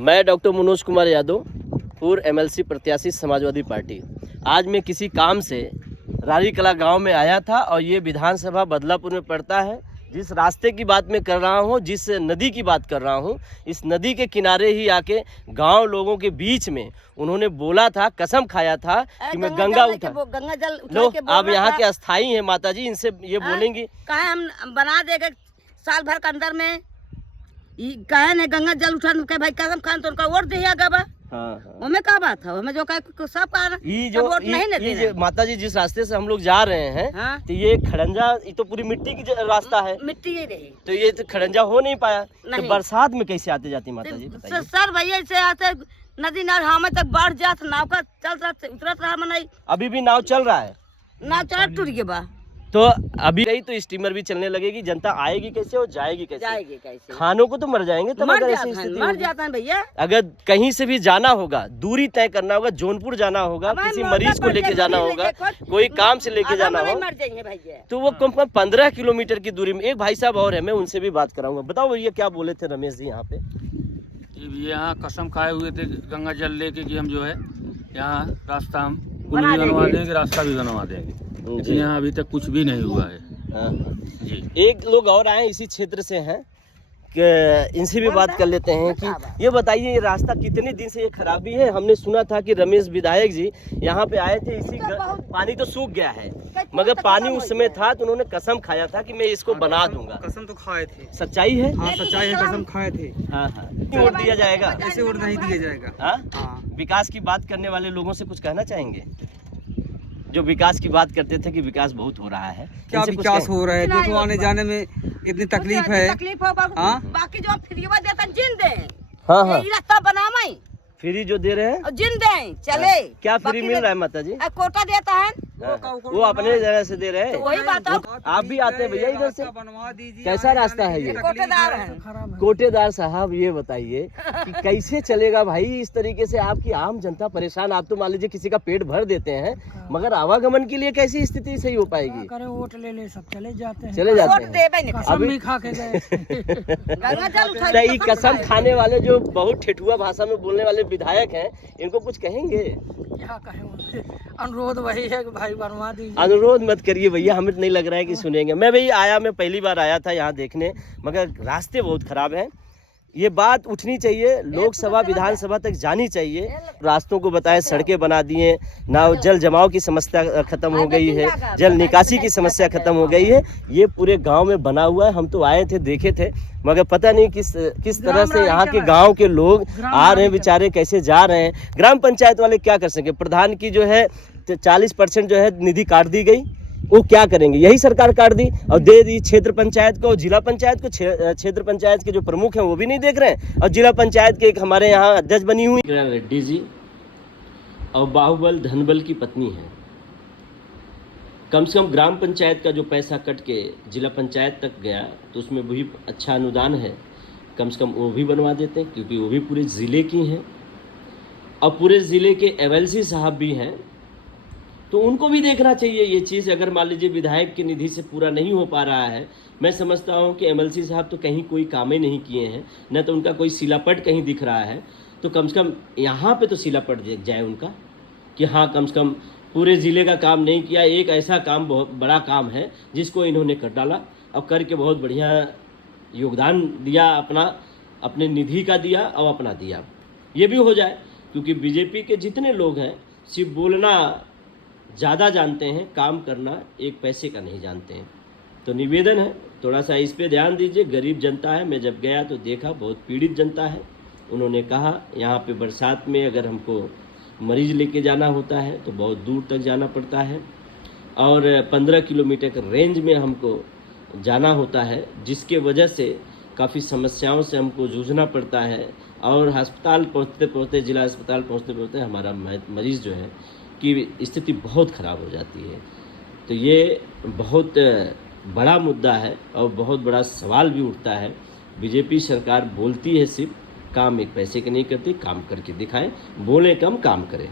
मैं डॉक्टर मनोज कुमार यादव, पूर्व एमएलसी प्रत्याशी समाजवादी पार्टी। आज मैं किसी काम से रारी कला गांव में आया था और ये विधानसभा बदलापुर में पड़ता है। जिस रास्ते की बात मैं कर रहा हूँ, जिस नदी की बात कर रहा हूँ, इस नदी के किनारे ही आके गांव लोगों के बीच में उन्होंने बोला था, कसम खाया था कि मैं गंगा जल लो। आप यहाँ के अस्थाई हैं माता जी, इनसे ये बोलेंगी कहे हम बना देंगे साल भर के अंदर में। कहे ने गंगा जल उठा के भाई कसम खान तो उनका वोट दिया गया। हमें क्या बात है, हमें जो सब कारण वोट नहीं ये माता जी जिस रास्ते से हम लोग जा रहे हैं, तो ये खड़ंजा, ये तो पूरी मिट्टी की रास्ता है, मिट्टी ही रही, तो ये तो खड़ंजा हो नहीं पाया। तो बरसात में कैसे आते जाती माता जी बताइए? सर भैया से आते नदी नाल हमें तक बढ़ जात, नाव का चलता उतरत रहा मनाई। अभी भी नाव चल रहा है, नाव चल टूट गया बा। तो अभी गई तो स्टीमर भी चलने लगेगी। जनता आएगी कैसे और जाएगी कैसे? खानों को तो मर जाएंगे, तो मर जाता है भैया। अगर कहीं से भी जाना होगा, दूरी तय करना होगा, जौनपुर जाना होगा, किसी मरीज को लेके जाना होगा, कोई काम से लेके जाना हो, तो वो कम से कम 15 किलोमीटर की दूरी में। एक भाई साहब और है, मैं उनसे भी बात कराऊंगा। बताओ भैया क्या बोले थे रमेश जी यहाँ पे? यहाँ कसम खाए हुए थे गंगा जल लेके कि हम जो है यहाँ रास्ता हम पुल भी बनवा देंगे, रास्ता भी बनवा देंगे, लेकिन यहाँ अभी तक कुछ भी नहीं हुआ है। जी, एक लोग और आए इसी क्षेत्र से हैं, इनसे भी बात कर लेते हैं कि ये बताइए, ये रास्ता कितने दिन से ये खराबी है? हमने सुना था कि रमेश विधायक जी यहाँ पे आए थे, पानी तो सूख गया है, मगर पानी उस समय था तो उन्होंने कसम खाया था कि मैं इसको बना दूंगा। कसम तो खाए थे। सच्चाई है? हाँ सच्चाई है, कसम खाए थे। हाँ, वोट दिया जाएगा? ऐसे वोट नहीं दिया जाएगा। हाँ, विकास की बात करने वाले लोगों से कुछ कहना चाहेंगे, जो विकास की बात करते थे कि विकास बहुत हो रहा है? क्या विकास हो रहा है? देखो आने जाने में इतनी तकलीफ है। बाकी जो फ्री देता जिन दे। हाँ, रास्ता बनावे फ्री जो दे रहे हैं जिन दे चले। क्या फ्री मिल रहा है माता जी? कोटा देता है, वो अपने जगह से दे रहे हैं। वही बात है। आप भी आते हैं भैया इधर से? बनवा दीजिए। कैसा रास्ता है ये? कोटेदार है। कोटेदार साहब, ये बताइए कि कैसे चलेगा भाई इस तरीके से? आपकी आम जनता परेशान। आप तो मान लीजिए किसी का पेट भर देते हैं, मगर आवागमन के लिए कैसी स्थिति सही हो पाएगी? वोट ले ले सब चले जाते हैं, अभी खा के गए। सही कसम खाने वाले जो बहुत ठेठुआ भाषा में बोलने वाले विधायक हैं, इनको कुछ कहेंगे? क्या कहें, अनुरोध वही है कि भाई बनवा दीजिए। अनुरोध मत करिए भैया, हमें नहीं लग रहा है कि सुनेंगे। मैं भाई आया, मैं पहली बार आया था यहाँ देखने, मगर रास्ते बहुत खराब हैं। ये बात उठनी चाहिए, लोकसभा विधानसभा तक जानी चाहिए। रास्तों को बताएं, सड़कें बना दिए ना, जल जमाव की समस्या खत्म हो गई है, जल निकासी की समस्या खत्म हो गई है। ये पूरे गांव में बना हुआ है। हम तो आए थे, देखे थे, मगर पता नहीं किस तरह से यहाँ के गांव के लोग आ रहे हैं, बेचारे कैसे जा रहे हैं। ग्राम पंचायत वाले क्या कर सके? प्रधान की जो है 40% जो है निधि काट दी गई, वो क्या करेंगे? यही सरकार काट दी और दे दी क्षेत्र पंचायत को, जिला पंचायत को। क्षेत्र पंचायत के जो प्रमुख हैं वो भी नहीं देख रहे हैं, और जिला पंचायत के एक हमारे यहाँ अध्यक्ष बनी हुई रेड्डी जी और बाहुबल धनबल की पत्नी है। कम से कम ग्राम पंचायत का जो पैसा कट के जिला पंचायत तक गया, तो उसमें भी अच्छा अनुदान है, कम से कम वो भी बनवा देते हैं, क्योंकि वो भी पूरे ज़िले की हैं और पूरे ज़िले के एमएलसी साहब भी हैं, तो उनको भी देखना चाहिए ये चीज़। अगर मान लीजिए विधायक की निधि से पूरा नहीं हो पा रहा है, मैं समझता हूँ कि एमएलसी साहब तो कहीं कोई काम ही नहीं किए हैं, न तो उनका कोई सिलापट कहीं दिख रहा है, तो कम से कम यहाँ पे तो सिलापट दिख जाए उनका कि हाँ, कम से कम पूरे ज़िले का काम नहीं किया। एक ऐसा काम, बहुत बड़ा काम है, जिसको इन्होंने कर डाला और करके बहुत बढ़िया योगदान दिया, अपने निधि का दिया और अपना दिया। ये भी हो जाए, क्योंकि बीजेपी के जितने लोग हैं सिर्फ बोलना ज़्यादा जानते हैं, काम करना एक पैसे का नहीं जानते हैं। तो निवेदन है, थोड़ा सा इस पे ध्यान दीजिए। गरीब जनता है, मैं जब गया तो देखा बहुत पीड़ित जनता है। उन्होंने कहा यहाँ पे बरसात में अगर हमको मरीज लेके जाना होता है तो बहुत दूर तक जाना पड़ता है, और 15 किलोमीटर के रेंज में हमको जाना होता है, जिसके वजह से काफ़ी समस्याओं से हमको जूझना पड़ता है। और अस्पताल पहुँचते पहुँचते, जिला अस्पताल पहुँचते पहुँचते हमारा मरीज़ जो है की स्थिति बहुत ख़राब हो जाती है। तो ये बहुत बड़ा मुद्दा है और बहुत बड़ा सवाल भी उठता है। बीजेपी सरकार बोलती है सिर्फ, काम एक पैसे के नहीं करती, काम करके दिखाएं, बोले कम काम करें।